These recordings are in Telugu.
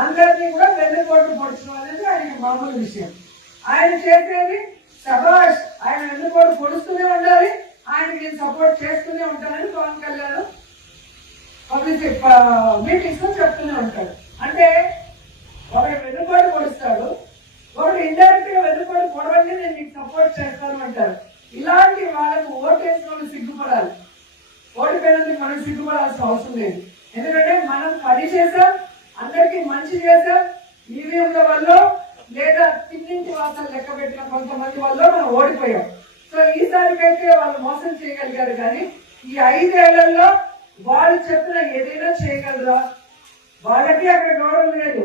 అందరినీ కూడా వెన్నుపోటు పొడుచడం అనేది ఆయనకి మామూలు విషయం. ఆయన చేసేది సభాష్, ఆయన వెన్నుపోటు పొడుస్తూనే ఉండాలి, ఆయనకి నేను సపోర్ట్ చేస్తూనే ఉంటానని పవన్ కళ్యాణ్ పబ్లిక్ మీటింగ్స్ లో చెప్తూనే ఉంటాడు. అంటే ఒకటి వెన్నుపోటు పొడుస్తాడు, ఒకటి ఇండైరెక్ట్ గా వెన్నుపోటు పొడవండి నేను మీకు సపోర్ట్ చేస్తాను అంటారు. ఇలాంటి వాళ్ళకు ఓటేసిన వాళ్ళు సిగ్గుపడాలి. ఓడిపోయినందుకు మనం సిగ్గుపడాల్సిన అవసరం లేదు. ఎందుకంటే మనం పని చేసాం, అందరికీ మంచి చేసాం. ఈవీఎంల వల్ల లేదా తిన్నింటి వాసాలు లెక్క పెట్టిన కొంతమంది వల్ల మనం ఓడిపోయాం. సో ఈసారికైతే వాళ్ళు మోసం చేయగలిగారు, కానీ ఈ 5 ఏళ్లలో వాళ్ళు చెప్పిన ఏదైనా చేయగలరా? వాళ్ళకి అక్కడ గౌరవం లేదు,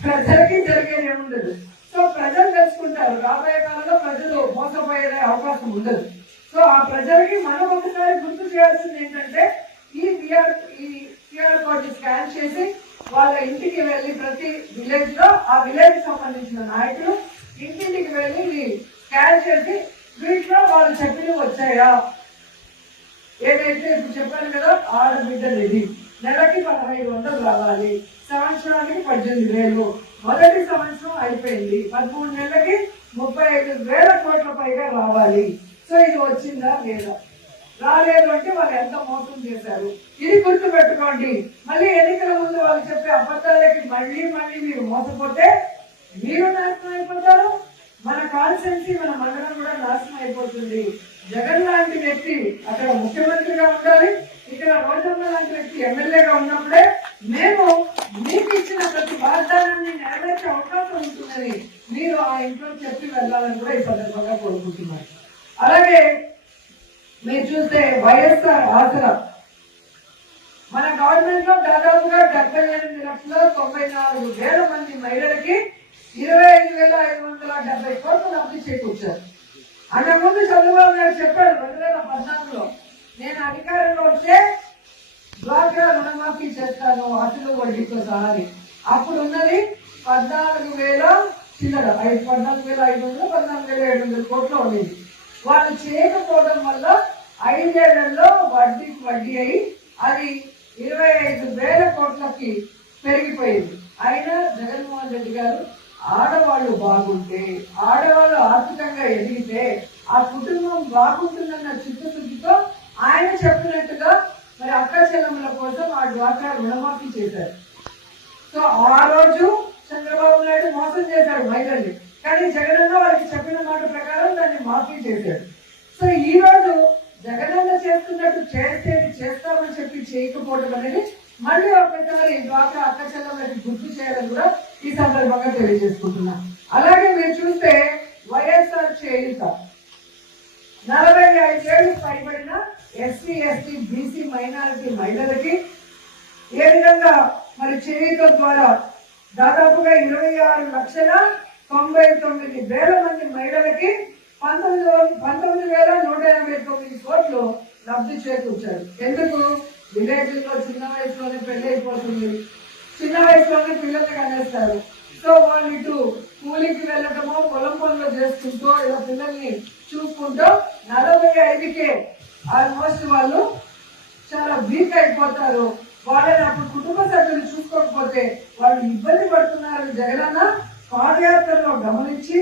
ప్రజలకి జరిగేది ఏముండదు. సో ప్రజలు తెలుసుకుంటారు, రాబోయే కాలంలో ప్రజలు మోసపోయే అవకాశం ఉండదు. సో ఆ ప్రజలకి మనం ఒకసారి గుర్తు చేయాల్సింది ఏంటంటే ఈ క్యూఆర్ కోడ్ స్కాన్ చేసి వాళ్ళ ఇంటికి వెళ్ళి ప్రతి విలేజ్ లో ఆ విలేజ్ సంబంధించిన నాయకులు ఇంటింటికి వెళ్ళి స్కాన్ చేసి వీటిలో వాళ్ళు చెప్పినవి వచ్చాయా, ఏదైతే ఇప్పుడు చెప్పాను కదా ఆడబిడ్డలు ఇది నెలకి 1500 రావాలి, సంవత్సరానికి 18,000, మొదటి సంవత్సరం అయిపోయింది, 13 నెలలకి 35,000 కోట్ల పైగా రావాలి. సో ఇది వచ్చిందా లేదా? రాలేదు అంటే వాళ్ళు ఎంత మోసం చేశారు, ఇది గుర్తు పెట్టుకోండి. మళ్ళీ ఎన్నికల ముందు వాళ్ళు చెప్పే అబద్ధాలకి మళ్ళీ మీరు మోసపోతే మీరు నాశనం అయిపోతారు, మన కాన్స్టిట్యున్సీ మన మండలం కూడా నాశనం అయిపోతుంది. జగన్ లాంటి వ్యక్తి అక్కడ ముఖ్యమంత్రిగా ఉండాలి, ఇక్కడ రోజమ్మ లాంటి వ్యక్తి ఎమ్మెల్యేగా ఉన్నప్పుడే మేము మీకు ఇచ్చిన ప్రతి వాగ్దానాన్ని నెరవేర్చే అవకాశం ఉంటుందని మీరు ఆ ఇంట్లో చెప్పి వెళ్ళాలని కూడా ఈ సందర్భంగా కోరుకుంటున్నారు. అలాగే మీరు చూస్తే వైఎస్ఆర్ ఆసరా మన గవర్నమెంట్ లో దాదాపుగా 78,94,000 మంది మహిళలకి 25,570 కోట్లు లబ్ధి చేకూర్చారు. అంతకుముందు చంద్రబాబు నాయుడు చెప్పాడు 2014లో నేను అధికారంలో వస్తే డ్వాక్రా రుణమాఫీ చేస్తాను అసలు వడ్డీతో సహా. అప్పుడు ఉన్నది 14,000 చిల్లర, 14,500 14,700 కోట్లు ఉండేది. వాళ్ళు చేయకపోవడం వల్ల 5 ఏళ్లలో వడ్డీ అయి అది 25,000 కోట్లకి పెరిగిపోయింది. అయినా జగన్మోహన్ రెడ్డి గారు ఆడవాళ్ళు బాగుంటే, ఆడవాళ్ళు ఆర్థికంగా ఎదిగితే ఆ కుటుంబం బాగుంటుందన్న చిత్తశుద్ధితో ఆయన చెప్పినట్టుగా మరి అక్క చెల్లెమ్మల కోసం ఆ డ్వాక్రా రుణమాఫీ చేశారు. సో ఆ రోజు చంద్రబాబు నాయుడు మోసం చేశాడు మహిళల్ని, కానీ జగనన్న వారికి చెప్పిన మాట ప్రకారం దాన్ని మాఫీ చేశాడు. సో ఈ రోజు జగనన్న చేస్తున్నట్టు చేస్తామని చెప్పి చేయకపోవడం అనేది మళ్ళీ ఒకసారి డ్వాక్రా అక్క చెల్లెమ్మలకి గుర్తు చేయాలని కూడా ఈ సందర్భంగా తెలియజేసుకుంటున్నా. అలాగే మీరు చూస్తే వైఎస్ఆర్ చేయూత 45 ఏళ్ళు పైబడిన ఎస్సీ, ఎస్టీ, బీసీ, మైనారిటీ మహిళలకి ఏ విధంగా మరి చేయూత ద్వారా దాదాపుగా 26,99,000 మంది మహిళలకి 19,189 కోట్లు లబ్ధి చేకూర్చారు. ఎందుకు? విలేజ్లో చిన్న వయసులోనే పెళ్లి అయిపోతుంది, చిన్న వయసులోనే పిల్లల్ని కనేస్తారు. సో వాళ్ళు ఇటు కూలికి వెళ్ళటమో పొలం పనులు చేసుకుంటూ ఇలా పిల్లల్ని చూసుకుంటూ 45కే ఆల్మోస్ట్ వాళ్ళు చాలా వీక్ అయిపోతారు. వాళ్ళని అప్పుడు కుటుంబ సభ్యులు చూసుకోకపోతే వాళ్ళు ఇబ్బంది పడుతున్నారు. జగనన్న పాదయాత్రలో గమనించి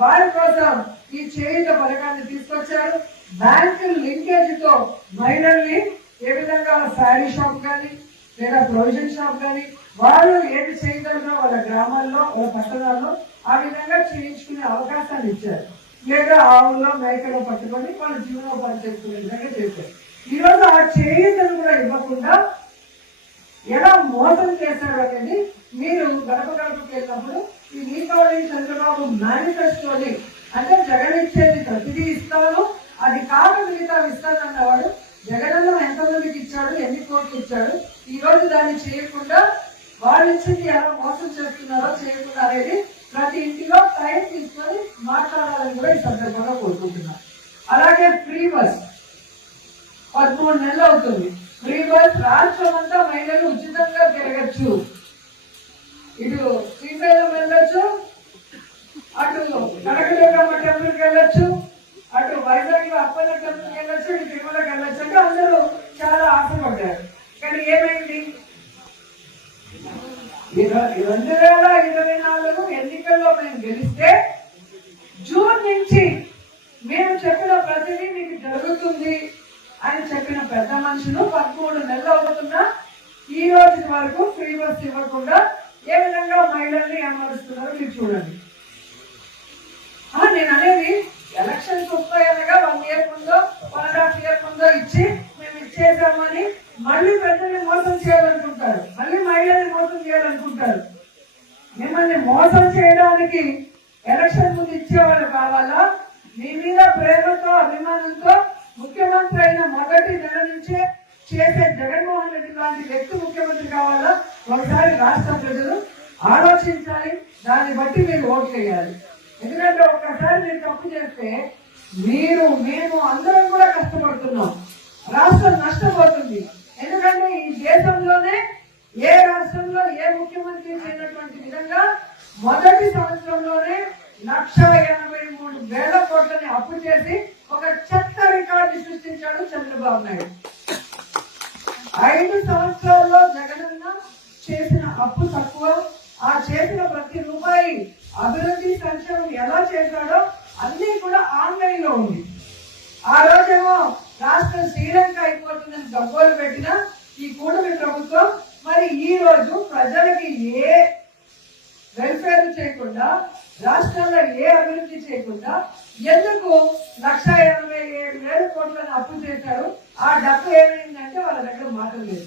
వారి కోసం ఈ చేయూత పథకాన్ని తీసుకొచ్చారు. బ్యాంకు లింకేజ్ తో మహిళల్ని ఏ విధంగా శారీ షాప్ కానీ లేదా ప్రొవిజన్ షాప్ కానీ వాళ్ళు ఏది చేయగలరో వాళ్ళ గ్రామాల్లో వాళ్ళ పట్టణాల్లో ఆ విధంగా చేయించుకునే అవకాశాన్ని ఇచ్చారు. లేదా ఆవుల్లో మేకలో పట్టుకొని వాళ్ళు జీవనోపాధి చేసుకునే విధంగా చేశారు. ఈరోజు ఆ చేయూతను కూడా ఇవ్వకుండా ఎలా మోసం చేశారు అనేది మీరు గడప గడపకి వెళ్ళినప్పుడు ఈ దీపావళి చంద్రబాబు మేనిఫెస్టోని అంటే జగన్ ఇచ్చేది ప్రతిదీ ఇస్తాను, అది కాక మిగతా ఇస్తానన్నవాడు జగనన్న ఎంతమందికి ఇచ్చాడు, ఎన్ని కోట్లు ఇచ్చాడు, ఈ రోజు దాన్ని చేయకుండా వాళ్ళు ఇచ్చింది ఎలా మోసం చేస్తున్నారో చేయకుండా అనేది ప్రతి ఇంటిలో టైం తీసుకొని మాట్లాడాలని కూడా ఈ సందర్భంగా కోరుకుంటున్నారు. అలాగే ఫ్రీ బస్ 13 నెలలు అవుతుంది. ఫ్రీ బస్ రాష్ట్రం అంతా మహిళలు ఉచితంగా తిరగచ్చు. ఇటు శ్రీశైలం వెళ్ళొచ్చు, అటు కనకదుర్గమ్మ టెంపుల్కి వెళ్ళొచ్చు, అటు వైజాగ్ లో అప్పన్న టెంపుల్కి వెళ్ళొచ్చు, ఇటు తిరుమలకి వెళ్ళొచ్చు అంటే అందరూ చాలా ఆశపడ్డారు. కానీ ఏమైంది? 2024 ఎన్నికల్లో మేము గెలిస్తే జూన్ నుంచి మేము చెప్పిన ప్రతిదీ మీకు జరుగుతుంది అని చెప్పిన పెద్ద మనుషులు 13 నెలలు అవుతున్నా ఈ రోజు వరకు ఫ్రీ బస్ ఇవ్వకుండా ఏ విధంగా మహిళల్ని ఏమరుస్తున్నారో మీరు చూడండి. నేను అనేది ఎలక్షన్స్ వస్తాయనగా 1 ఇయర్ ముందో 1.5 ఇయర్ ముందో ఇచ్చి మేము ఇచ్చేసామని మళ్ళీ ప్రజల్ని మోసం చేయాలనుకుంటారు, మళ్ళీ మహిళల్ని మోసం చేయాలనుకుంటారు. మిమ్మల్ని మోసం చేయడానికి ఎలక్షన్ ముందు ఇచ్చేవాళ్ళు కావాలా? మీ మీద ప్రేమతో అభిమానంతో ముఖ్యమంత్రి అయిన మొదటి నెల నుంచే చేసే జగన్మోహన్ రెడ్డి లాంటి వ్యక్తి ముఖ్యమంత్రి కావాలా? ఒకసారి రాష్ట్ర ప్రజలు ఆలోచించాలి, దాన్ని బట్టి మీరు ఓటు వేయాలి. ఎందుకంటే ఒక్కసారి మీరు తప్పు చేస్తే మేము అందరం కూడా కష్టపడుతున్నాం, రాష్ట్రం నష్టపోతుంది. ఎందుకంటే ఈ దేశంలోనే ఏ రాష్ట్రంలో ఏ ముఖ్యమంత్రి చేయనటువంటి విధంగా మొదటి సంవత్సరంలోనే 1,83,000 కోట్లని అప్పు చేసి ఒక చెత్త రికార్డు సృష్టించాడు చంద్రబాబు నాయుడు. 5 సంవత్సరాల్లో జగనన్న చేసిన అప్పు తక్కువ, ఆ చేసిన ప్రతి రూపాయి అభివృద్ధి సంక్షేమం ఎలా చేశాడో అన్ని కూడా ఆన్లైన్ లో ఉంది. ఆ రోజేమో రాష్ట్రం శ్రీలంక అయిపోతుందని గబ్బోలు పెట్టిన ఈ కూటమి ప్రభుత్వం మరి ఈ రోజు ప్రజలకి ఏ వెల్ఫేర్ చేయకుండా, రాష్ట్రంలో ఏ అభివృద్ధి చేయకుండా ఎందుకు 1,87,000 కోట్లను అప్పు చేశారు? ఆ డబ్బు ఏమైందంటే వాళ్ళ దగ్గర మాటలు లేదు.